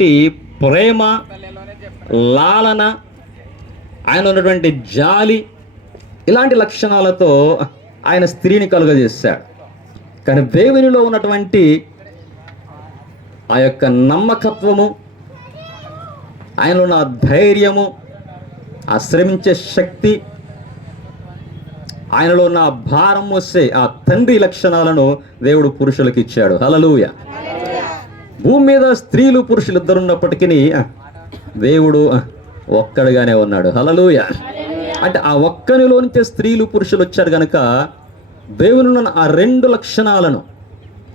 ప్రేమ, లాలన, ఆయన ఉన్నటువంటి జాలి, ఇలాంటి లక్షణాలతో ఆయన స్త్రీని కలుగజేశాడు. కానీ దేవునిలో ఉన్నటువంటి ఆ యొక్క నమ్మకత్వము, ఆయనలో ఉన్న ధైర్యము, ఆ శ్రమించే శక్తి, ఆయనలో ఉన్న భారం మోసే ఆ తండ్రి లక్షణాలను దేవుడు పురుషులకు ఇచ్చాడు. హల్లెలూయా. భూమి మీద స్త్రీలు పురుషులు ఇద్దరు ఉన్నప్పటికీ దేవుడు ఒక్కడుగానే ఉన్నాడు. హల్లెలూయా. అంటే ఆ ఒక్కనిలో నుంచే స్త్రీలు పురుషులు వచ్చారు కనుక దేవుని ఉన్న ఆ రెండు లక్షణాలను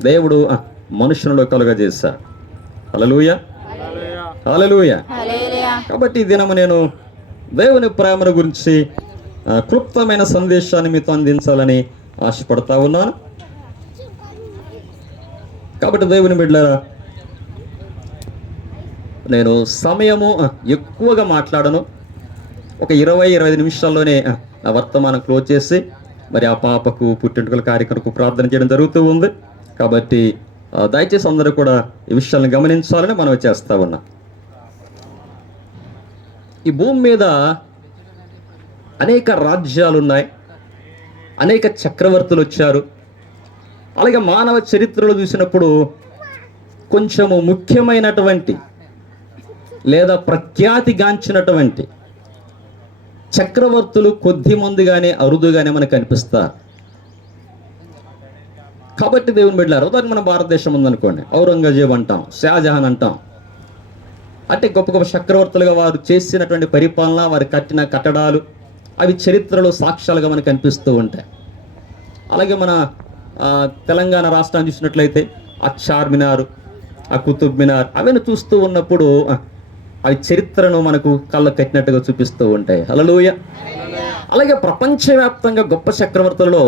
దేవుడు మనుషులలో కలుగజేశాడు. హల్లెలూయా, హల్లెలూయా. కాబట్టి ఈ దినము నేను దేవుని ప్రేమను గురించి క్లుప్తమైన సందేశాన్ని మీతో అందించాలని ఆశపడతా ఉన్నాను. కాబట్టి దేవుని బిడ్డలారా, నేను సమయము ఎక్కువగా మాట్లాడను. ఒక 20-25 నిమిషాల్లోనే ఆ వర్తమానం క్లోజ్ చేసి మరి ఆ పాపకు పుట్టింటుకల కార్యక్రమకు ప్రార్థన చేయడం జరుగుతూ ఉంది. కాబట్టి దయచేసి అందరూ కూడా ఈ విషయాలను గమనించాలని మనం చేస్తా ఉన్నాం. ఈ భూమి మీద అనేక రాజ్యాలు ఉన్నాయి, అనేక చక్రవర్తులు వచ్చారు. అలాగే మానవ చరిత్రలో చూసినప్పుడు కొంచెము ముఖ్యమైనటువంటి లేదా ప్రఖ్యాతిగాంచినటువంటి చక్రవర్తులు కొద్ది మందిగానే అరుదుగానే మనకు కనిపిస్తారు. కాబట్టి దేవుని బిడ్డలారా, ఉదాహరణ మన భారతదేశం ఉందనుకోండి, ఔరంగజేబ్ అంటాం, షాజహాన్ అంటాం. అంటే గొప్ప గొప్ప చక్రవర్తులుగా వారు చేసినటువంటి పరిపాలన, వారు కట్టిన కట్టడాలు అవి చరిత్రలో సాక్ష్యాలుగా మనకు కనిపిస్తూ ఉంటాయి. అలాగే మన తెలంగాణ రాష్ట్రాన్ని చూసినట్లయితే ఆ చార్మినార్, ఆ కుతుబ్ మినార్ అవన్నీ చూస్తూ ఉన్నప్పుడు అవి చరిత్రను మనకు కళ్ళ కట్టినట్టుగా చూపిస్తూ ఉంటాయి. హల్లెలూయా. అలాగే ప్రపంచవ్యాప్తంగా గొప్ప చక్రవర్తులలో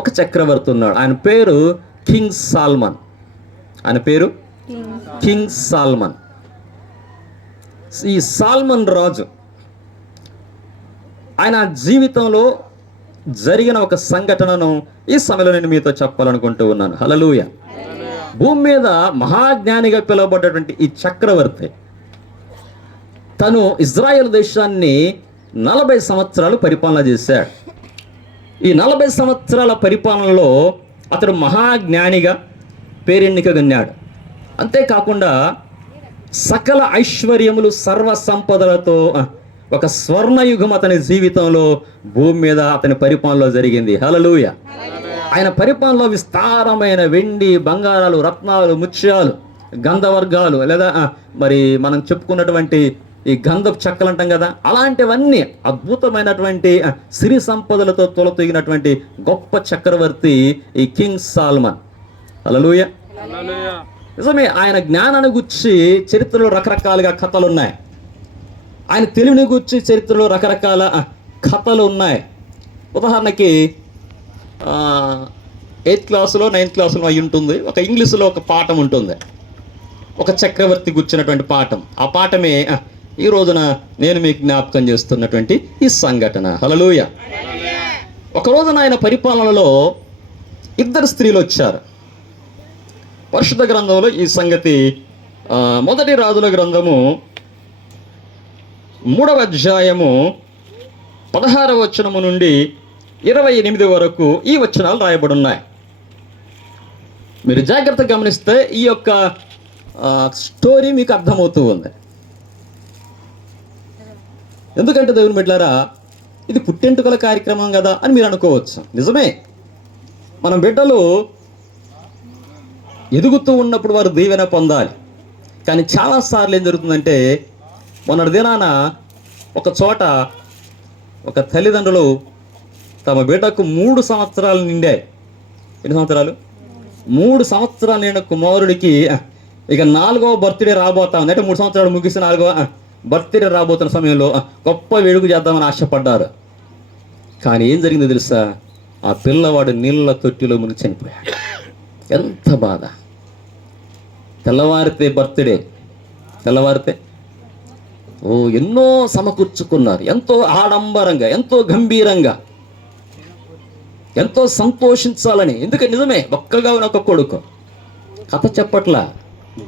ఒక చక్రవర్తి ఉన్నాడు. ఆయన పేరు కింగ్ సాల్మన్. ఆయన పేరు కింగ్ సాల్మన్. ఈ సాల్మన్ రాజు ఆయన జీవితంలో జరిగిన ఒక సంఘటనను ఈ సమయంలో నేను మీతో చెప్పాలనుకుంటూ ఉన్నాను. హల్లెలూయా. భూమి మీద మహాజ్ఞానిగా పిలువబడ్డటువంటి ఈ చక్రవర్తి తను ఇజ్రాయెల్ దేశాన్ని 40 సంవత్సరాలు పరిపాలన చేశాడు. ఈ 40 సంవత్సరాల పరిపాలనలో అతడు మహాజ్ఞానిగా పేరెన్నికగన్నాడు. అంతేకాకుండా సకల ఐశ్వర్యములు, సర్వ సంపదలతో ఒక స్వర్ణయుగం అతని జీవితంలో భూమి మీద అతని పరిపాలనలో జరిగింది. హల్లెలూయా. ఆయన పరిపాలనలో విస్తారమైన వెండి, బంగారాలు, రత్నాలు, ముత్యాలు, గంధవర్గాలు, లేదా మరి మనం చెప్పుకున్నటువంటి ఈ గంధపు చెక్కలు అంటాం కదా, అలాంటివన్నీ అద్భుతమైనటువంటి సిరి సంపదలతో తొలతూగినటువంటి గొప్ప చక్రవర్తి ఈ కింగ్ సాల్మన్. హల్లెలూయా. నిజమే, ఆయన జ్ఞానాన్ని గురించి చరిత్రలో రకరకాలుగా కథలు ఉన్నాయి. ఆయన తెలివిని గురించి చరిత్రలో రకరకాల కథలు ఉన్నాయి. ఉదాహరణకి 8th క్లాసులో 9th క్లాసులో అయి ఉంటుంది, ఒక ఇంగ్లీషులో ఒక పాఠం ఉంటుంది, ఒక చక్రవర్తి గుర్చినటువంటి పాఠం. ఆ పాఠమే ఈ రోజున నేను మీకు జ్ఞాపకం చేస్తున్నటువంటి ఈ సంఘటన. హల్లెలూయా. ఒక రోజున ఆయన పరిపాలనలో 2 స్త్రీలు వచ్చారు. పరిశుద్ధ గ్రంథంలో ఈ సంగతి మొదటి రాజుల గ్రంథము 3వ అధ్యాయము 16వ వచనము నుండి 28 వరకు ఈ వచనాలు రాయబడి ఉన్నాయి. మీరు జాగ్రత్తగా గమనిస్తే ఈ యొక్క స్టోరీ మీకు అర్థమవుతూ ఉంది. ఎందుకంటే దేవుని బిడ్డలారా, ఇది పుట్టెంటుకల కార్యక్రమం కదా అని మీరు అనుకోవచ్చు. నిజమే, మన బిడ్డలు ఎదుగుతూ ఉన్నప్పుడు వారు దీవెన పొందాలి. కానీ చాలాసార్లు ఏం జరుగుతుందంటే, మొన్నటి దినాన ఒక చోట ఒక తల్లిదండ్రులు తమ బిడ్డకు 3 సంవత్సరాలు నిండాయి. ఎన్ని సంవత్సరాలు? 3 సంవత్సరాలు నిండిన కుమారుడికి ఇక 4వ బర్త్డే రాబోతా ఉంది. అంటే 3 సంవత్సరాలు ముగిసి 4వ బర్త్డే రాబోతున్న సమయంలో గొప్ప వేడుక చేద్దామని ఆశపడ్డారు. కానీ ఏం జరిగిందో తెలుసా? ఆ పిల్లవాడు నీళ్ళ తొట్టిలో మునిగి చనిపోయాడు. ఎంత బాధ! తెల్లవారితే బర్త్డే, తెల్లవారితే ఎన్నో సమకూర్చుకున్నారు, ఎంతో ఆడంబరంగా, ఎంతో గంభీరంగా, ఎంతో సంతోషించాలని. ఎందుకంటే నిజమే, ఒక్కగా ఉన్న ఒక కొడుకు. కథ చెప్పట్లా,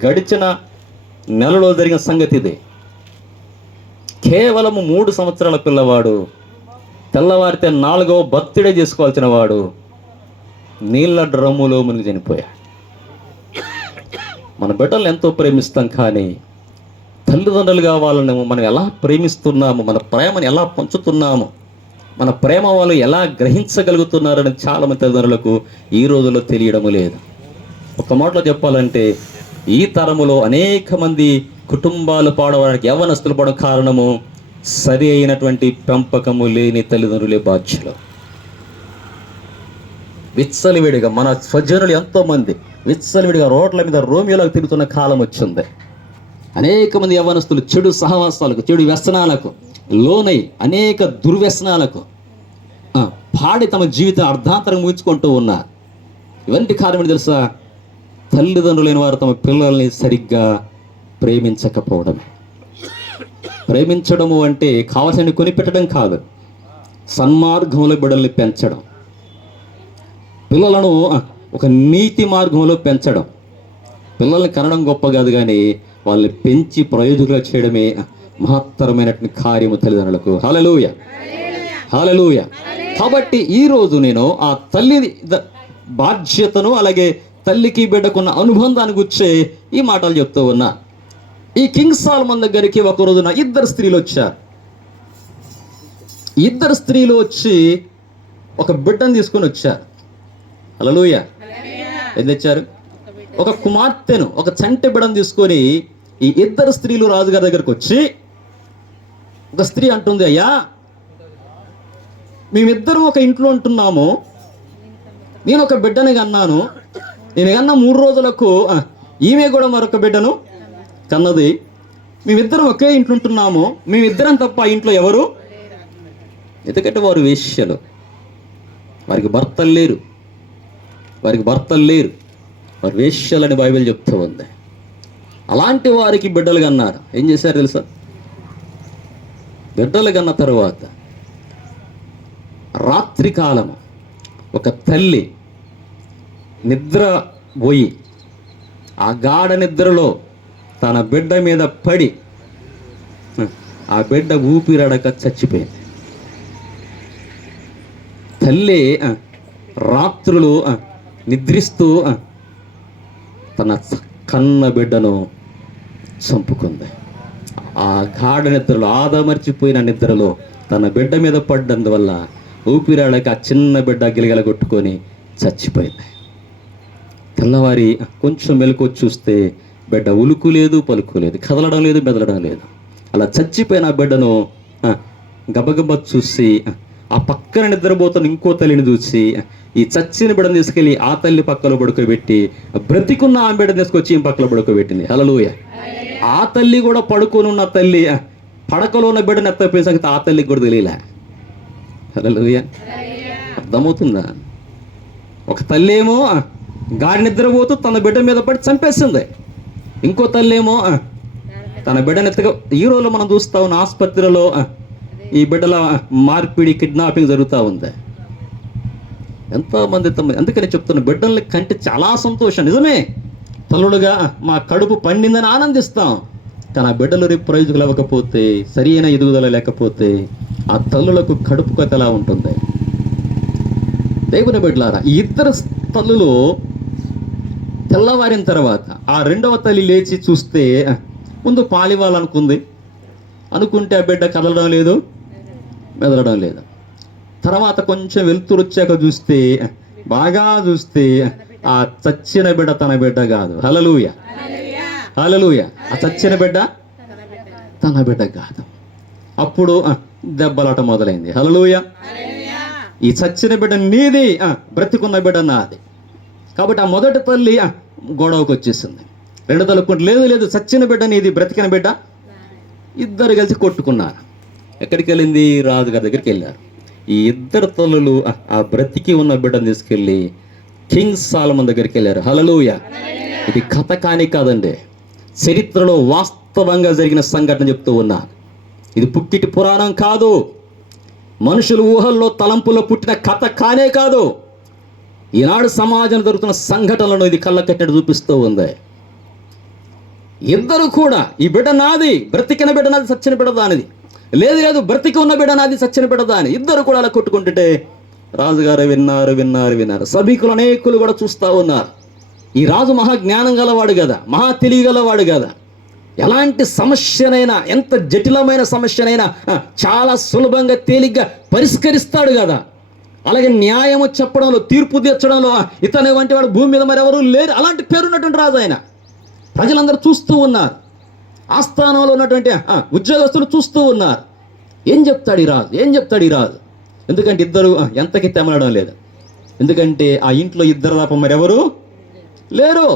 గడిచిన నెలలో జరిగిన సంగతి ఇది. కేవలము 3 సంవత్సరాల పిల్లవాడు తెల్లవారితే 4వ బర్త్డే చేసుకోవాల్సిన వాడు నీళ్ళ డ్రమ్ములో మునిగి చనిపోయాడు. మన బిడ్డలు ఎంతో ప్రేమిస్తాం, కానీ తల్లిదండ్రులుగా వాళ్ళని మనం ఎలా ప్రేమిస్తున్నాము, మన ప్రేమను ఎలా పంచుతున్నాము, మన ప్రేమ వాళ్ళు ఎలా గ్రహించగలుగుతున్నారని చాలామంది తల్లిదండ్రులకు ఈ రోజుల్లో తెలియడం లేదు. ఒక మాటలో చెప్పాలంటే ఈ తరములో అనేక మంది కుటుంబాలు పాడవడానికి, యవ్వనస్తులు పడడం కారణము సరి అయినటువంటి పెంపకము లేని తల్లిదండ్రులే బాధ్యులు. విచ్చలవిడిగా మన స్వజనులు ఎంతోమంది విచ్చలవిడిగా రోడ్ల మీద రోమియోలకు తిరుగుతున్న కాలం వచ్చింది. అనేక మంది యవ్వనస్తులు చెడు సహవాసాలకు, చెడు వ్యసనాలకు లోనై అనేక దుర్వ్యసనాలకు పాడి తమ జీవితం అర్ధాంతరం ముగించుకుంటూ ఉన్నారు. ఇవన్నీ కారణం తెలుసా? తల్లిదండ్రులైన వారు తమ పిల్లల్ని సరిగ్గా ప్రేమించకపోవడమే. ప్రేమించడము అంటే కావలసిన కొనిపెట్టడం కాదు, సన్మార్గంలో బిడ్డల్ని పెంచడం, పిల్లలను ఒక నీతి మార్గంలో పెంచడం. పిల్లల్ని కనడం గొప్ప కాదు, కానీ వాళ్ళని పెంచి ప్రయోజకులుగా చేయడమే మహత్తరమైనటువంటి కార్యము తల్లిదండ్రులకు. హల్లెలూయా, హల్లెలూయా. కాబట్టి ఈరోజు నేను ఆ తల్లి బాధ్యతను, అలాగే తల్లికి బిడ్డకున్న అనుబంధాన్ని గుర్చే ఈ మాటలు చెప్తూ ఉన్నా. ఈ కింగ్ సాల్మన్ దగ్గరికి ఒక రోజున 2 స్త్రీలు వచ్చారు. 2 స్త్రీలు వచ్చి ఒక బిడ్డను తీసుకొని వచ్చారు. హల్లెలూయా. ఏం తెచ్చారు? ఒక కుమార్తెను, ఒక చంటి బిడ్డను తీసుకొని ఈ 2 స్త్రీలు రాజుగారి దగ్గరికి వచ్చి, ఒక స్త్రీ అంటుంది, అయ్యా మేమిద్దరం ఒక ఇంట్లో ఉంటున్నాము, నేను ఒక బిడ్డని కన్నాను, నేను కన్నా 3 రోజులకు ఈమె కూడా మరొక బిడ్డను కన్నది, మేమిద్దరం ఒకే ఇంట్లో ఉంటున్నాము, మేమిద్దరం తప్ప ఆ ఇంట్లో ఎవరు? ఎందుకంటే వారు వేశ్యలు, వారికి భర్తలు లేరు, వారు వేశ్యలని బైబిల్ చెప్తూ ఉంది. అలాంటి వారికి బిడ్డలు కన్నారు. ఏం చేశారు తెలుసా? బిడ్డలు కన్న తరువాత రాత్రి కాలము ఒక తల్లి నిద్ర పోయి ఆ గాఢ నిద్రలో తన బిడ్డ మీద పడి ఆ బిడ్డ ఊపిరాడక చచ్చిపోయింది. తల్లి రాత్రులు నిద్రిస్తూ తన కన్న బిడ్డను చంపుకుంది. ఆ గాఢ నిద్రలో, ఆదమర్చిపోయిన నిద్రలో తన బిడ్డ మీద పడ్డందువల్ల ఊపిరాడక ఆ చిన్న బిడ్డ గిలగల కొట్టుకొని చచ్చిపోయింది. తెల్లవారి కొంచెం మెలకువ చూస్తే బిడ్డ ఉలుకు లేదు, పలుకు లేదు, కదలడం లేదు, మెదలడం లేదు. అలా చచ్చిపోయిన ఆ బిడ్డను గబగబ చూసి ఆ పక్కన నిద్రపోతున్న ఇంకో తల్లిని చూసి ఈ చచ్చిన బిడ్డను తీసుకెళ్ళి ఆ తల్లి పక్కలో పడుకోబెట్టి, బ్రతికున్న ఆ బిడ్డను తీసుకొచ్చి ఈ పక్కలో పడుకోబెట్టింది. హల్లెలూయా. ఆ తల్లి కూడా పడుకొని ఉన్న తల్లి పడకలో ఉన్న బిడ్డను ఎత్తపోయిన సంగతి ఆ తల్లికి కూడా తెలియలే. హల్లెలూయా. అర్థమవుతుందా? ఒక తల్లి ఏమో గాడి నిద్రపోతూ తన బిడ్డ మీద పడి చంపేస్తుంది, ఇంకో తల్లి ఏమో తన బిడ్డను ఎత్తగా. ఈ రోజులో మనం చూస్తా ఉన్న ఆసుపత్రిలో ఈ బిడ్డల మార్పిడి, కిడ్నాపింగ్ జరుగుతూ ఉంది. ఎంతోమంది అందుకని చెప్తున్నా, బిడ్డల్ని కంటే చాలా సంతోషం. నిజమే, తల్లుడుగా మా కడుపు పండిందని ఆనందిస్తాం, కానీ ఆ బిడ్డలు రేపు ప్రయోజకులు అవ్వకపోతే, సరి అయిన ఎదుగుదల లేకపోతే ఆ తల్లులకు కడుపు కథ ఎలా ఉంటుంది? దేవుని బిడ్డలారా, ఈ 2 తల్లులు తెల్లవారిన తర్వాత ఆ 2వ తల్లి లేచి చూస్తే ముందు పాలివ్వాలనుకుంది. అనుకుంటే ఆ బిడ్డ కదలడం లేదు, మెదలడం లేదు. తర్వాత కొంచెం వెలుతురు వచ్చాక చూస్తే, బాగా చూస్తే ఆ చచ్చిన బిడ్డ తన బిడ్డ కాదు. హల్లెలూయా, హల్లెలూయా. ఆ చచ్చిన బిడ్డ తన బిడ్డ కాదు. అప్పుడు దెబ్బలాట మొదలైంది. హల్లెలూయా. ఈ చచ్చిన బిడ్డ నీది, బ్రతికున్న బిడ్డ నాది. కాబట్టి ఆ మొదటి తల్లి గొడవకు వచ్చేసింది. 2 తల్లి లేదు, చచ్చిన బిడ్డ నీది, బ్రతికిన బిడ్డ. ఇద్దరు కలిసి కొట్టుకున్నారు. ఎక్కడికి వెళ్ళింది? రాజుగారి దగ్గరికి వెళ్ళారు. ఈ 2 తల్లులు ఆ బ్రతికి ఉన్న బిడ్డను తీసుకెళ్ళి కింగ్ సాల్మన్ దగ్గరికి వెళ్ళారు. హల్లెలూయా. ఇది కథ కానీ కాదండి, చరిత్రలో వాస్తవంగా జరిగిన సంఘటన చెప్తూ ఉన్నా. ఇది పుక్కిటి పురాణం కాదు, మనుషుల ఊహల్లో తలంపులో పుట్టిన కథ కానే కాదు. ఈనాడు సమాజంలో జరుగుతున్న సంఘటనలను ఇది కళ్ళ కట్టినట్టు చూపిస్తూ ఉంది. ఇద్దరు కూడా ఈ బిడ్డ నాది, బ్రతికిన బిడ్డ నాది, సచ్చిన బిడ్డ దానిది, లేదు బ్రతికి ఉన్న బిడ్డ నాది, సచ్చిన బిడ్డ దాని. ఇద్దరు కూడా అలా కొట్టుకుంటుంటే రాజుగారు విన్నారు. సభికులు అనేకులు కూడా చూస్తూ ఉన్నారు. ఈ రాజు మహా జ్ఞానం గలవాడు కదా, మహా తెలియగలవాడు కదా. ఎలాంటి సమస్యనైనా, ఎంత జటిలమైన సమస్యనైనా చాలా సులభంగా తేలిగ్గా పరిష్కరిస్తాడు కదా. అలాగే న్యాయము చెప్పడంలో, తీర్పు తీర్చడంలో ఇతని వంటి వాడు భూమి మీద మరి ఎవరు లేరు. అలాంటి పేరున్నటువంటి రాజు ఆయన. ప్రజలందరూ చూస్తూ ఉన్నారు, ఆస్థానంలో ఉన్నటువంటి ఉద్యోగస్తులు చూస్తూ ఉన్నారు. ఏం చెప్తాడు ఈ రాజు? ఎందుకంటే ఇద్దరు ఎంతకి తెమలడం లేదు. ఎందుకంటే ఆ ఇంట్లో ఇద్దరు తప్ప మరెవరు లేరు.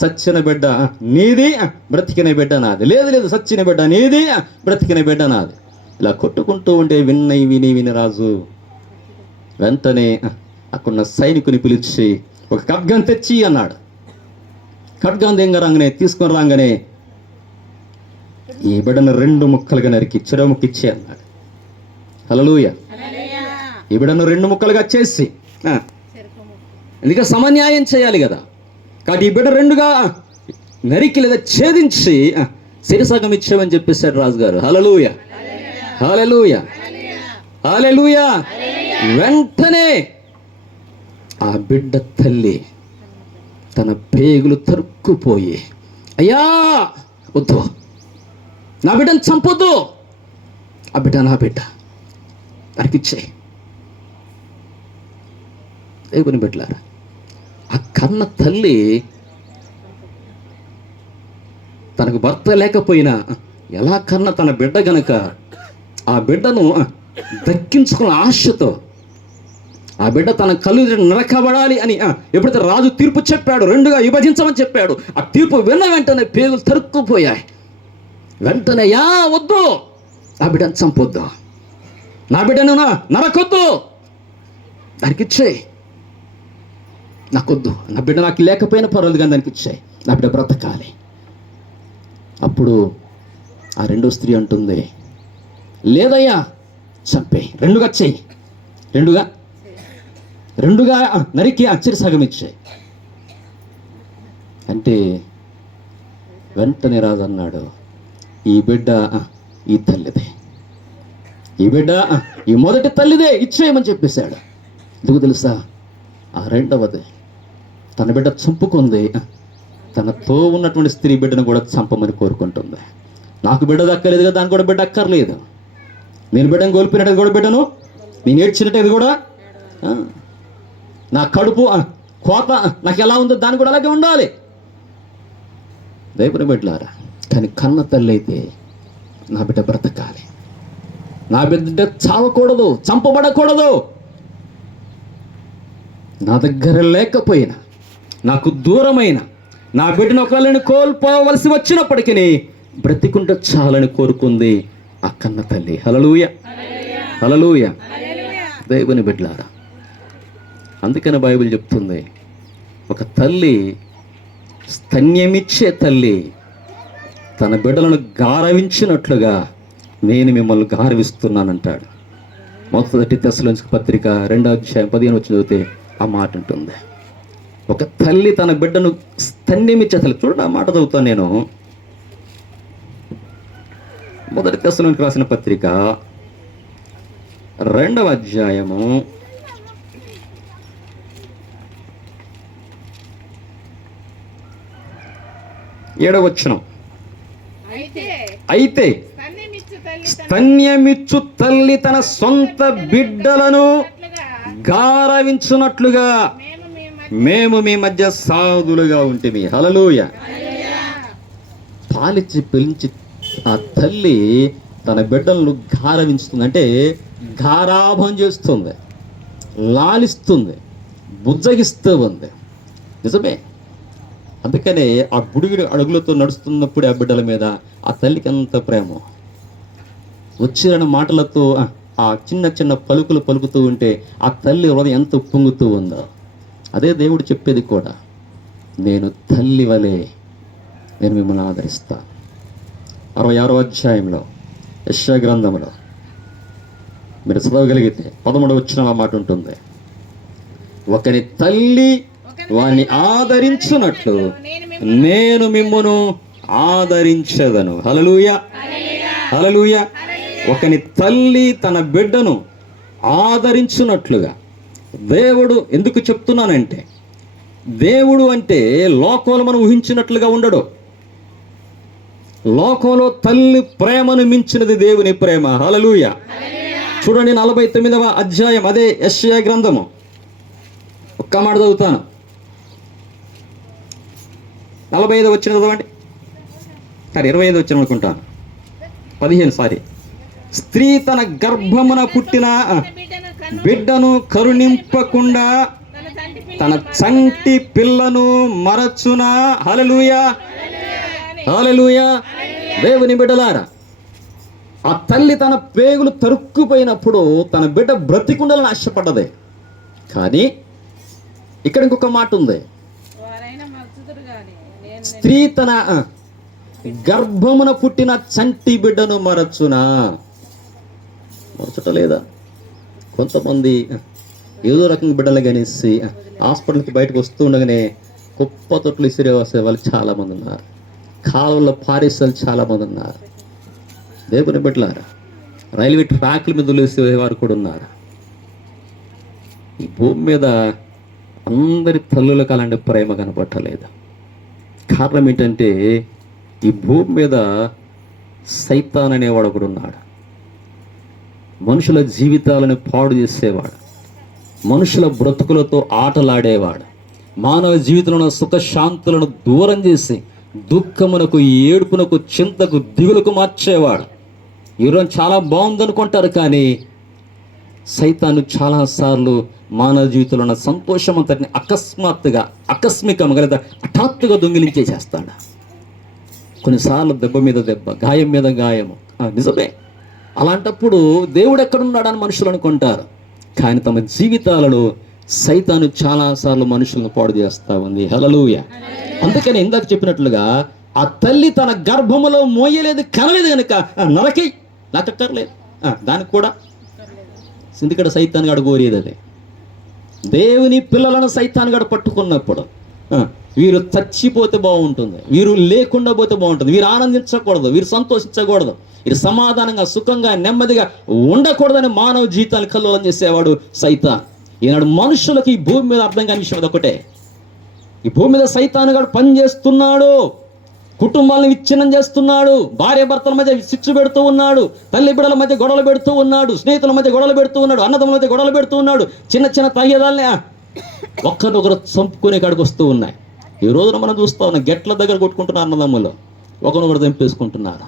సచ్చిన బిడ్డ నీది, బ్రతికిన బిడ్డ నాది, లేదు సచ్చిన బిడ్డ నీది, బ్రతికిన బిడ్డ నాది. ఇలా కొట్టుకుంటూ ఉంటే విని రాజు వెంటనే అక్కడున్న సైనికుని పిలిచి ఒక ఖడ్గం తెచ్చి అన్నాడు. ఖడ్గం తీసుకొని రాగానే ఈ బిడ్డను 2 ముక్కలుగా నరికి చెరముకిచ్చి అన్నాడు. హల్లెలూయా. ఈ బిడ్డను 2 ముక్కలుగా చేసి, ఎందుకంటే సమన్యాయం చేయాలి కదా. కాబట్టి ఈ బిడ్డ 2గా నరికి లేదా ఛేదించి శిరసగం ఇచ్చామని చెప్పేశాడు రాజుగారు. హల్లెలూయా, హల్లెలూయా, హల్లెలూయా. వెంటనే ఆ బిడ్డ తల్లి తన పేగులు తరుక్కుపోయి, అయ్యా వద్దు, నా బిడ్డను చంపొద్దు, ఆ బిడ్డ నా బిడ్డ, అనిపించే. దేవుని బిడ్డలారా, ఆ కన్న తల్లి తనకు భర్త లేకపోయినా ఎలా కన్న తన బిడ్డ గనక ఆ బిడ్డను దక్కించుకున్న ఆశతో, ఆ బిడ్డ తన కళ్ళు నరకబడాలి అని ఎప్పుడైతే రాజు తీర్పు చెప్పాడు, 2గా విభజించమని చెప్పాడు, ఆ తీర్పు విన్న వెంటనే పేగులు తరుక్కుపోయాయి. వెంటనే వద్దు, ఆ బిడ్డను చంపొద్దు, నా బిడ్డను నరకొద్దు, దానికి ఇచ్చేయి, నాకొద్దు, నా బిడ్డ నాకు లేకపోయినా పర్వాలేదు కానీ దానికి ఇచ్చేయి, నా బిడ్డ బ్రతకాలి. అప్పుడు ఆ 2వ స్త్రీ అంటుంది, లేదయ్యా చంపే, 2గా చెయ్యి, 2గా నరికి సగం ఇచ్చాయి అంటే వెంటనే రాజు అన్నాడు, ఈ బిడ్డ ఈ తల్లిదే, ఈ బిడ్డ ఈ మొదటి తల్లిదే, ఇచ్చేయమని చెప్పేశాడు. ఎందుకు తెలుసా? ఆ 2వది తన బిడ్డ చంపుకుంది, తనతో ఉన్నటువంటి స్త్రీ బిడ్డను కూడా చంపమని కోరుకుంటుంది. నాకు బిడ్డ దక్కలేదు కదా, దానికి కూడా బిడ్డ అక్కర్లేదు. నేను బిడ్డను కోల్పోయినట్టు కూడా బిడ్డను నేను ఏడ్చినట్టు కూడా, నా కడుపు కోత నాకు ఎలా ఉందో దానికి కూడా అలాగే ఉండాలి. దేవుని బిడ్డలారా, కానీ కన్న తల్లి అయితే నా బిడ్డ బ్రతకాలి, నా బిడ్డ చావకూడదు, చంపబడకూడదు. నా దగ్గర లేకపోయినా, నాకు దూరమైన నా బిడ్డను ఒకవేళ కోల్పోవలసి వచ్చినప్పటికీ బ్రతికుంటే చాలని కోరుకుంది ఆ కన్న తల్లి. హల్లెలూయా, హల్లెలూయా. దేవుని బిడ్డలారా, అందుకని బైబిల్ చెప్తుంది, ఒక తల్లి, స్తన్యమిచ్చే తల్లి తన బిడ్డలను గారవించినట్లుగా నేను మిమ్మల్ని గారవిస్తున్నానంటాడు. మొదటి తెస్సలోనికీ పత్రిక 2వ అధ్యాయం 15 చదివితే ఆ మాట ఉంటుంది. ఒక తల్లి తన బిడ్డను స్తన్యమిచ్చే తల్లి. చూడండి, ఆ మాట చదువుతాను నేను. మొదటి తెస్సలోనికీ రాసిన పత్రిక 2వ అధ్యాయము 7వ వచనం. అయితే స్తన్యమిచ్చు తల్లి తన సొంత బిడ్డలను గారవించున్నట్లుగా మేము మీ మధ్య సాధులుగా ఉంటిమి. హల్లెలూయా. పాలిచ్చి పిలిచి ఆ తల్లి తన బిడ్డలను గారవించుతుంది, అంటే గారాభం చేస్తుంది, లాలిస్తుంది, బుజ్జగిస్తూ ఉంది. నిజమే. అందుకనే ఆ బుడిగిడి అడుగులతో నడుస్తున్నప్పుడు ఆ బిడ్డల మీద ఆ తల్లికి ఎంత ప్రేమ. వచ్చిన మాటలతో ఆ చిన్న చిన్న పలుకులు పలుకుతూ ఉంటే ఆ తల్లి హృదయం ఎంత ఉప్పొంగుతూ ఉందో. అదే దేవుడు చెప్పేది కూడా, నేను తల్లి వలె నేను మిమ్మల్ని ఆదరిస్తా. 66వ అధ్యాయంలో యెషయా గ్రంథంలో మీరు చదవగలిగితే 13వ వచనం మాట ఉంటుంది, ఒకరి తల్లి వారిని ఆదరించున్నట్లు నేను మిమ్మును ఆదరించెదను. హల్లెలూయా, హల్లెలూయా. ఒకని తల్లి తన బిడ్డను ఆదరించున్నట్లుగా దేవుడు, ఎందుకు చెప్తున్నానంటే దేవుడు అంటే లోకంలో మనం ఊహించినట్లుగా ఉండడు. లోకంలో తల్లి ప్రేమను మించినది దేవుని ప్రేమ. హల్లెలూయా. చూడండి 49వ అధ్యాయం, అదే యెషయా గ్రంథము, ఒక్క మాట చదువుతాను. 45 వచ్చిన చదవండి. 25 వచ్చిన అనుకుంటాను, 15. స్త్రీ తన గర్భమున పుట్టిన బిడ్డను కరుణింపకుండా తన చంటి పిల్లను మరచునా. హల్లెలూయా, హల్లెలూయా. దేవుని బిడ్డలారా, ఆ తల్లి తన పేగులు తరుక్కుపోయినప్పుడు తన బిడ్డ బ్రతికుండాలని ఆశపడ్డదే. కానీ ఇక్కడ ఇంకొక మాట ఉంది, స్త్రీ తన గర్భమున పుట్టిన చంటి బిడ్డను మరచునా. మరచట లేదా? కొంతమంది ఏదో రకంగా బిడ్డలు కనేసి హాస్పిటల్కి బయటకు వస్తూ ఉండగానే కుప్ప తొట్లు ఇసిరే వస్తే వాళ్ళు చాలామంది ఉన్నారు. కాలువల్లో పారేసాలు చాలామంది ఉన్నారు. దేవుని బిడ్డలారా, రైల్వే ట్రాక్ల మీద వదిలేసేవారు కూడా ఉన్నారు. ఈ భూమి మీద అందరి తల్లులకు అలాంటి ప్రేమ కనపట్టలేదు. కారణం ఏంటంటే ఈ భూమి మీద సైతాన్ అనేవాడు ఒకడు ఉన్నాడు. మనుషుల జీవితాలను పాడు చేసేవాడు, మనుషుల బ్రతుకులతో ఆటలాడేవాడు, మానవ జీవితంలో సుఖశాంతులను దూరం చేసి దుఃఖమునకు, ఏడుపునకు, చింతకు, దిగులకు మార్చేవాడు. ఈరోజు చాలా బాగుందనుకుంటారు, కానీ సైతాను చాలాసార్లు మానవ జీవితంలో ఉన్న సంతోషం అంతటిని అకస్మాత్తుగా, ఆకస్మికంగా లేదా హఠాత్తుగా దొంగిలించేసేస్తాడు. కొన్నిసార్లు దెబ్బ మీద దెబ్బ, గాయం మీద గాయము. నిజమే. అలాంటప్పుడు దేవుడు ఎక్కడున్నాడని మనుషులు అనుకుంటారు, కానీ తమ జీవితాలలో సైతాను చాలాసార్లు మనుషులను పాడు చేస్తూ ఉంది. హల్లెలూయా. అందుకని ఇందాక చెప్పినట్లుగా ఆ తల్లి తన గర్భములో మోయలేదు, కనలేదు కనుక నరకై నాకు అక్కర్లేదు. దానికి కూడా ఎందుకంటే సైతాన్ గాడు కోరేది అదే. దేవుని పిల్లలను సైతాన్ గాడు పట్టుకున్నప్పుడు వీరు చచ్చిపోతే బాగుంటుంది, వీరు లేకుండా పోతే బాగుంటుంది, వీరు ఆనందించకూడదు, వీరు సంతోషించకూడదు, వీరు సమాధానంగా, సుఖంగా, నెమ్మదిగా ఉండకూడదని మానవ జీవితాన్ని కల్లోలం చేసేవాడు సైతాన్. ఈనాడు మనుషులకు ఈ భూమి మీద అర్థం కాని విషయం ఒకటే, ఈ భూమి మీద సైతాను గాడు పని చేస్తున్నాడు, కుటుంబాలను విచ్ఛిన్నం చేస్తున్నాడు, భార్య భర్తల మధ్య చిచ్చు పెడుతూ ఉన్నాడు, తల్లి బిడ్డల మధ్య గొడవలు పెడుతూ ఉన్నాడు, స్నేహితుల మధ్య గొడవలు పెడుతూ ఉన్నాడు, అన్నదమ్ముల మధ్య గొడవలు పెడుతూ ఉన్నాడు, చిన్న చిన్న తగ్గేదాల్ని ఒక్కరినొకరు చంపుకునే కాడికి వస్తూ ఉన్నాయి. ఈ రోజున మనం చూస్తా ఉన్నాం, గెట్ల దగ్గర కొట్టుకుంటున్నారు అన్నదమ్ములు, ఒకరినొకరు చంపేసుకుంటున్నారు.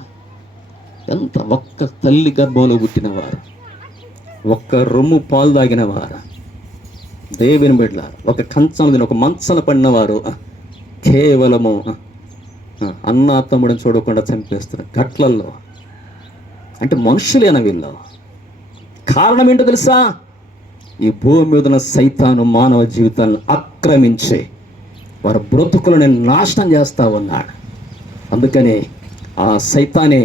ఎంత ఒక్క తల్లి గర్భంలో పుట్టినవారు, ఒక్క రొమ్ము పాలు తాగినవారు, దేవుని బిడ్డల ఒక కంచం ఒక మంచన పడినవారు కేవలము అన్నా తమ్ముడిని చూడకుండా చంపేస్తున్నారు గట్లల్లో. అంటే మనుషులేన వీళ్ళు. కారణం ఏంటో తెలుసా? ఈ భూమి మీద ఉన్న సైతాను మానవ జీవితాలను ఆక్రమించి వారి బ్రతుకులను నాశనం చేస్తూ ఉన్నాడు. అందుకనే ఆ సైతానే,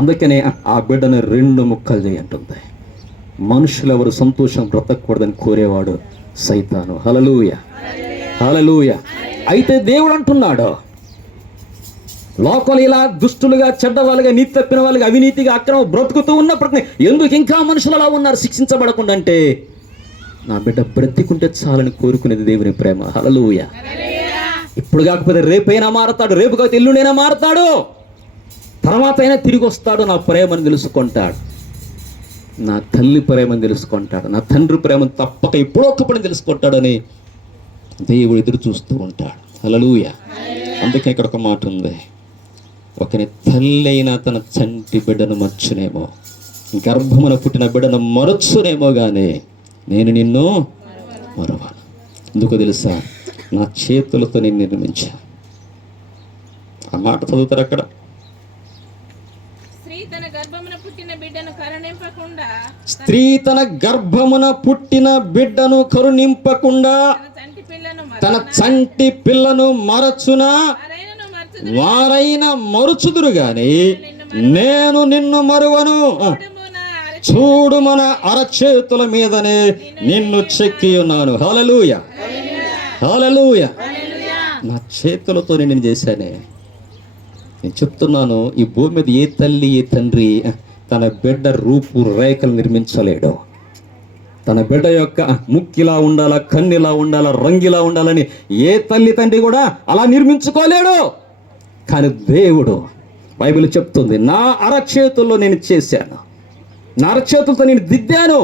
అందుకనే ఆ బిడ్డను 2 ముక్కలు చేయంటుంది. మనుషులు ఎవరు సంతోషం బ్రతకూడదని కోరేవాడు సైతాను. హల్లెలూయా, హల్లెలూయా. అయితే దేవుడు అంటున్నాడు, లోకలు ఇలా దుష్టులుగా, చెడ్డవాళ్ళుగా, నీతి తప్పిన వాళ్ళుగా, అవినీతిగా, అక్రమం బ్రతుకుతూ ఉన్నప్పటికీ ఎందుకు ఇంకా మనుషులు అలా ఉన్నారు శిక్షించబడకుండా? అంటే నా బిడ్డ బ్రతికుంటే చాలని కోరుకునేది దేవుని ప్రేమ. హల్లెలూయా. ఇప్పుడు కాకపోతే రేపైనా మారతాడు, రేపు కాకపోతే ఎల్లుండైనా మారతాడు, తర్వాత అయినా తిరిగి వస్తాడు. నా ప్రేమను తెలుసుకుంటాడు, నా తల్లి ప్రేమను తెలుసుకుంటాడు, నా తండ్రి ప్రేమను తప్పక ఎప్పుడో ఒకప్పుడు తెలుసుకుంటాడని దేవుడు ఎదురు చూస్తూ ఉంటాడు. హల్లెలూయా. అందుకే ఇక్కడ ఒక మాట ఉంది, ఒకని తల్లి అయినా తన చంటి బిడ్డను మర్చునేమో, గర్భమున పుట్టిన బిడ్డను మరచునేమో, కానీ నేను నిన్ను మరవను. ఎందుకో తెలుసా? నా చేతులతో నేను నిర్మించా. ఆ మాట చదువుతారు అక్కడ, స్త్రీ తన గర్భమున పుట్టిన బిడ్డను కరుణింపకుండా తన చంటి పిల్లను మరచునా, వారైన మరుచుదురు గాని నేను నిన్ను మరువను. చూడు, మన అరచేతుల మీదనే నిన్ను చెక్కి ఉన్నాను. హల్లెలూయా, హల్లెలూయా. నా చేతులతో నేను చేశానే. నేను చెప్తున్నాను, ఈ భూమి మీద ఏ తల్లి ఏ తండ్రి తన బిడ్డ రూపు రేఖలు నిర్మించలేడు. తన బిడ్డ యొక్క ముక్కిలా ఉండాలా, కన్నిలా ఉండాలా, రంగిలా ఉండాలని ఏ తల్లి తండ్రి కూడా అలా నిర్మించుకోలేడు. కానీ దేవుడు, బైబిల్ చెప్తుంది, నా అరచేతుల్లో నేను చేశాను, నా అరచేతులతో నేను దిద్దాను,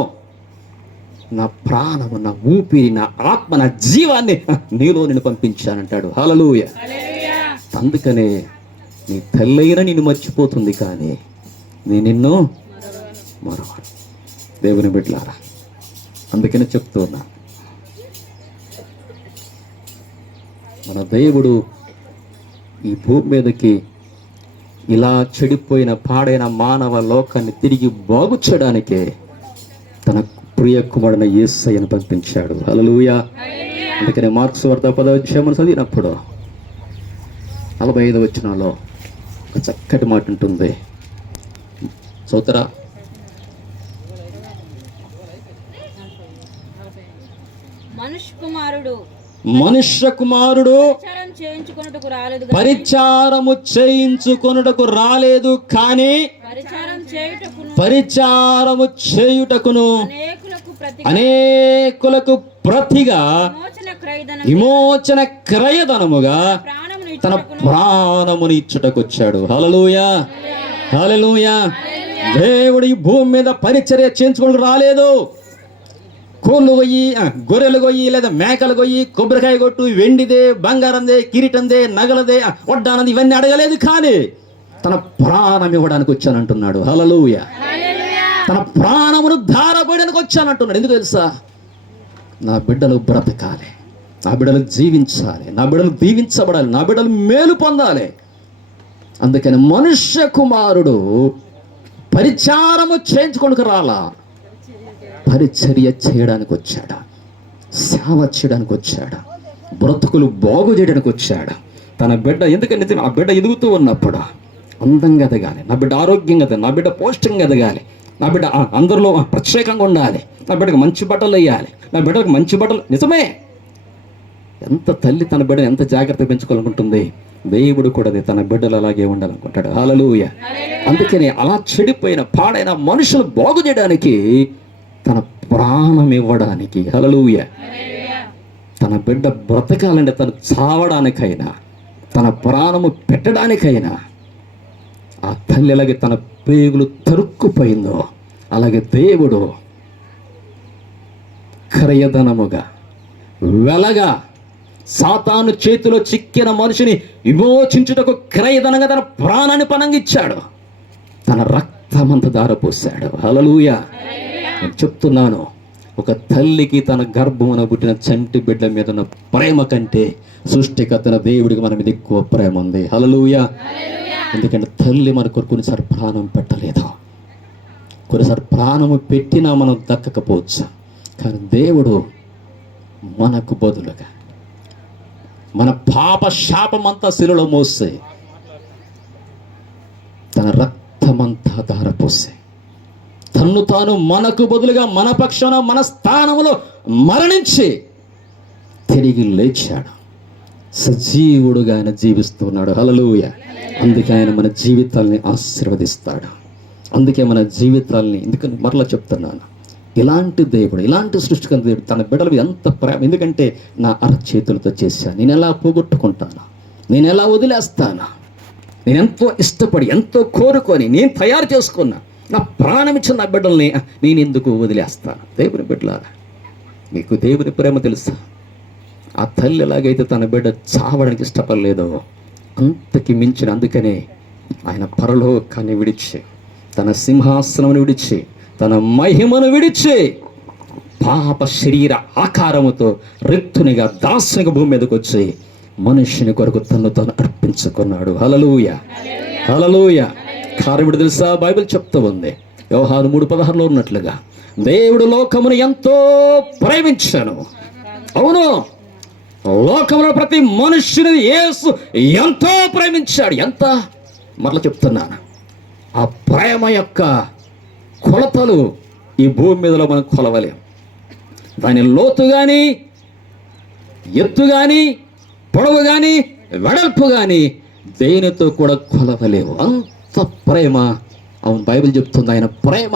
నా ప్రాణము, నా ఊపిరి, నా ఆత్మ, నా జీవాన్ని నీలో నేను పంపించానంటాడు. హల్లెలూయా. అందుకనే నీ తల్లైన నిన్ను మర్చిపోతుంది, కానీ నేను నిన్ను మరవను. దేవుని బిడ్డలారా, అందుకనే చెప్తున్నా, మన దేవుడు ఈ భూమి మీదకి ఇలా చెడిపోయిన పాడైన మానవ లోకాన్ని తిరిగి బాగు చేయడానికే తన ప్రియ కుమారుడైన యేసయ్యను పంపించాడు. హల్లెలూయా. అందుకనే మార్క్స్ వార్త 10వ అధ్యాయం చదివినప్పుడు 45వ వచనంలో ఒక చక్కటి మాట ఉంటుంది. సోదరా, మనుష్య కుమారుడు పరిచారము చేయించుకొనుటకు రాలేదు, కానీ పరిచారము చేయుటకును అనేకులకు ప్రతిగా విమోచన క్రయధనముగా తన ప్రాణముని ఇచ్చుటకు వచ్చాడు. హల్లెలూయా, హల్లెలూయా. దేవుడు ఈ భూమి మీద పరిచర్య చేయించుకొని రాలేదు. కోళ్ళు కొయ్యి, గొర్రెలు కొయ్యి, లేదా మేకలు కొయ్యి, కొబ్బరికాయ కొట్టు, వెండిదే, బంగారందే, కిరీటందే, నగలదే, వడ్డానది, ఇవన్నీ అడగలేదు, కానీ తన ప్రాణం ఇవ్వడానికి వచ్చానంటున్నాడు. హల్లెలూయా. తన ప్రాణమును ధారపోయడానికి వచ్చానంటున్నాడు. ఎందుకు తెలుసా? నా బిడ్డలు బ్రతకాలి, నా బిడ్డలు జీవించాలి, నా బిడ్డలు దీవించబడాలి, నా బిడ్డలు మేలు పొందాలి. అందుకని మనుష్య కుమారుడు పరిచారము చేయించుకొనుకు రాలా, పరిచర్య చేయడానికి వచ్చాడు, సేవ చేయడానికి వచ్చాడు, బ్రతుకులు బాగు చేయడానికి వచ్చాడు. తన బిడ్డ, ఎందుకంటే ఆ బిడ్డ ఎదుగుతూ ఉన్నప్పుడు అందంగా ఎదగాలి, నా బిడ్డ ఆరోగ్యంగా ఎదగాలి, నా బిడ్డ పౌష్టికంగా ఎదగాలి, నా బిడ్డ అందరిలో ప్రత్యేకంగా ఉండాలి, నా బిడ్డకు మంచి బట్టలు వేయాలి, నా బిడ్డకు మంచి బట్టలు. నిజమే, ఎంత తల్లి తన బిడ్డను ఎంత జాగ్రత్తగా పెంచుకోవాలనుకుంటుంది, దేవుడు కూడా తన బిడ్డలు అలాగే ఉండాలనుకుంటాడు. హల్లెలూయా. అందుకని అలా చెడిపోయిన పాడైన మనుషులు బాగు చేయడానికి, తన ప్రాణం ఇవ్వడానికి, హల్లెలూయా, తన బిడ్డ బ్రతకాలంటే తను చావడానికైనా, తన ప్రాణము పెట్టడానికైనా, ఆ తల్లి అలాగే తన పేగులు తరుక్కుపోయిందో అలాగే దేవుడు క్రయధనముగా, వెలగా, సాతాను చేతిలో చిక్కిన మనిషిని విమోచించుటకు క్రయధనంగా తన ప్రాణాన్ని పణంగిచ్చాడు, తన రక్తమంతా ధారపోశాడు. హల్లెలూయా. నేను చెప్తున్నాను, ఒక తల్లికి తన గర్భమున పుట్టిన చంటి బిడ్డ మీద ఉన్న ప్రేమ కంటే సృష్టికర్తన దేవుడికి మన మీద ఎక్కువ ప్రేమ ఉంది. హల్లెలూయా. ఎందుకంటే తల్లి మనకు కొన్నిసారి ప్రాణం పెట్టలేదు, కొన్నిసారి ప్రాణము పెట్టినా మనం దక్కకపోవచ్చు, కానీ దేవుడు మనకు బదులుగా మన పాప శాపమంతా శిలువలో మోసి తన రక్తమంతా ధారపోసి తన్ను తాను మనకు బదులుగా మన పక్షాన మన స్థానంలో మరణించి తిరిగి లేచాడు. సజీవుడుగా ఆయన జీవిస్తున్నాడు. హల్లెలూయా. అందుకే ఆయన మన జీవితాల్ని ఆశీర్వదిస్తాడు. అందుకే మన జీవితాల్ని, ఎందుకంటే మరలా చెప్తున్నాను, ఇలాంటి దేవుడు, ఇలాంటి సృష్టికర్త దేవుడు తన బిడ్డలు ఎంత ప్రేమ. ఎందుకంటే నా అరచేతులతో చేశాను, నేను ఎలా పోగొట్టుకుంటాను, నేను ఎలా వదిలేస్తాను, నేను ఎంతో ఇష్టపడి ఎంతో కోరుకొని నేను తయారు చేసుకున్నా నా ప్రాణం ఇచ్చిన నా బిడ్డల్ని నేను ఎందుకు వదిలేస్తాను? దేవుని బిడ్డలారా, మీకు దేవుని ప్రేమ తెలుసా? ఆ తల్లి ఎలాగైతే తన బిడ్డ చావడానికి ఇష్టపడలేదో అంతకి మించిన, అందుకనే ఆయన పరలోకాన్ని విడిచి, తన సింహాసనమును విడిచి, తన మహిమను విడిచి, పాప శరీర ఆకారముతో రిక్తునిగా దాసునిగా భూమి మీదకి వచ్చి మనుష్యుని కొరకు తను అర్పించుకున్నాడు. హల్లెలూయా, హల్లెలూయా. కారణం తెలుసా? బైబిల్ చెప్తూ ఉంది, యోహాను 3:16 ఉన్నట్లుగా, దేవుడు లోకమును ఎంతో ప్రేమించాను. అవును, లోకములో ప్రతి మనుష్యుని యేసు ఎంతో ప్రేమించాడు. ఎంత? మరలా చెప్తున్నాను, ఆ ప్రేమ యొక్క కొలతలు ఈ భూమి మీదలో మనం కొలవలేం. దాని లోతు కానీ, ఎత్తు కానీ, పొడవు కానీ వెడల్పు కానీ దేనితో కూడా కొలవలేవు. అంత ప్రేమ. అవును, బైబిల్ చెప్తుంది ఆయన ప్రేమ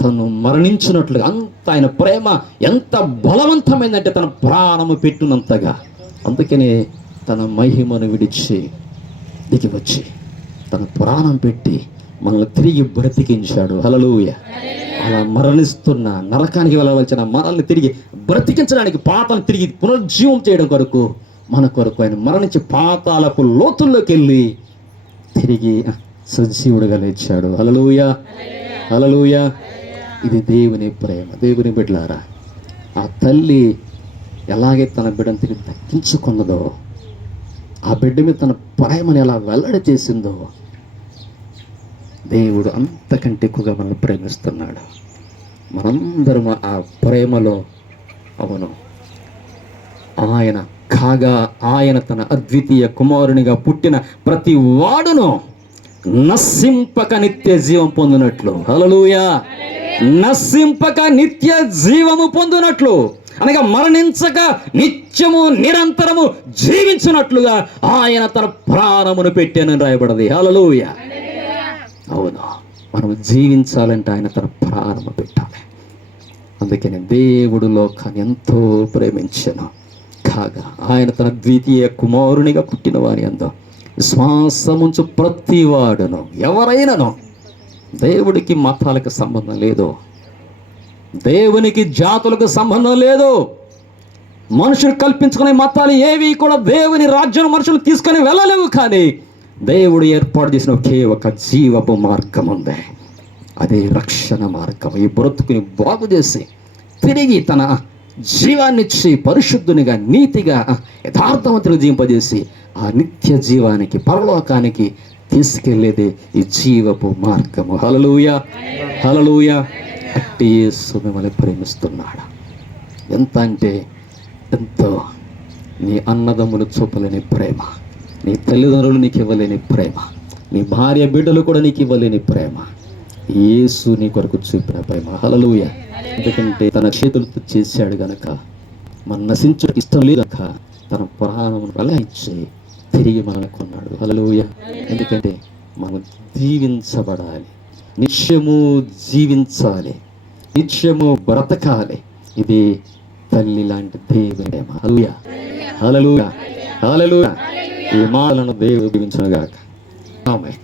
తను మరణించినట్లుగా, అంత ఆయన ప్రేమ ఎంత బలవంతమైందంటే తన ప్రాణము పెట్టినంతగా. అందుకనే తన మహిమను విడిచి దిగి వచ్చి తన ప్రాణం పెట్టి మనల్ని తిరిగి బ్రతికించాడు. హల్లెలూయా. అలా మరణిస్తున్న, నరకానికి వెళ్ళవలసిన మనల్ని తిరిగి బ్రతికించడానికి, పాతాలను తిరిగి పునర్జీవం చేయడం కొరకు, మన కొరకు ఆయన మరణించి పాతాలకు లోతుల్లోకి వెళ్ళి తిరిగి సజీవుడిగా లేచాడు. హల్లెలూయా, హల్లెలూయా. ఇది దేవుని ప్రేమ. దేవుని బిడ్డలారా, ఆ తల్లి ఎలాగే తన బిడ్డను తిరిగి దక్కించుకున్నదో, ఆ బిడ్డ మీద తన ప్రేమను ఎలా వెల్లడి చేసిందో, దేవుడు అంతకంటే ఎక్కువగా మనల్ని ప్రేమిస్తున్నాడు. మనందరం ఆ ప్రేమలో, అవును, ఆయన కాగా ఆయన తన అద్వితీయ కుమారునిగా పుట్టిన ప్రతి వాడును నశింపక నిత్య జీవం పొందినట్లు. హల్లెలూయా. నశింపక నిత్య జీవము పొందినట్లు అనగా మరణించక నిత్యము నిరంతరము జీవించినట్లుగా ఆయన తన ప్రాణమును పెట్టానని రాయబడింది. హల్లెలూయా. అవును, మనం జీవించాలంటే ఆయన తన ప్రాణము పెట్టాలి. అందుకని దేవుడు లోకాన్ని ఎంతో ప్రేమించెను కాగా ఆయన తన ద్వితీయ కుమారునిగా పుట్టిన వారి అందు విశ్వాసముంచు ప్రతి వాడును, ఎవరైనాను, దేవుడికి మతాలకు సంబంధం లేదు, దేవునికి జాతులకు సంబంధం లేదు. మనుషులు కల్పించుకునే మతాలు ఏవి కూడా దేవుని రాజ్యం మనుషులు తీసుకొని వెళ్ళలేవు. కానీ దేవుడు ఏర్పాటు చేసిన ఒకే ఒక జీవపు మార్గం ఉంది. అదే రక్షణ మార్గం. ఈ బ్రతుకుని బాగు చేసి తిరిగి తన జీవాన్నిచ్చి పరిశుద్ధునిగా, నీతిగా, యథార్థవంతులు జీవింపజేసి ఆ నిత్య జీవానికి, పరలోకానికి తీసుకెళ్లేదే ఈ జీవపు మార్గము. హల్లెలూయా, హల్లెలూయా. అట్టి యేసు మిమ్మల్ని ప్రేమిస్తున్నాడు. ఎంత అంటే ఎంతో. నీ అన్నదమ్ములు చూపలేని ప్రేమ, నీ తల్లిదండ్రులు నీకు ఇవ్వలేని ప్రేమ, నీ భార్య బిడ్డలు కూడా నీకు ఇవ్వలేని ప్రేమ యేసు నీ కొరకు చూపిన ప్రేమ. హల్లెలూయా. ఎందుకంటే తన చేతులతో చేశాడు గనక, మనం నశించడానికి ఇష్టం లేదు గనక తన ప్రాణమును వెలయించి తిరిగి మనల్ని కొన్నాడు. హల్లెలూయా. ఎందుకంటే మనం జీవించబడాలి, నిత్యము జీవించాలి, నిత్యము బ్రతకాలి. ఇది తల్లి లాంటి దేవుని ప్రేమ. హల్లెలూయా, హల్లెలూయా, హల్లెలూయా. ఈ మాటలను దేవుడు దీవించును గాక. ఆమేన్.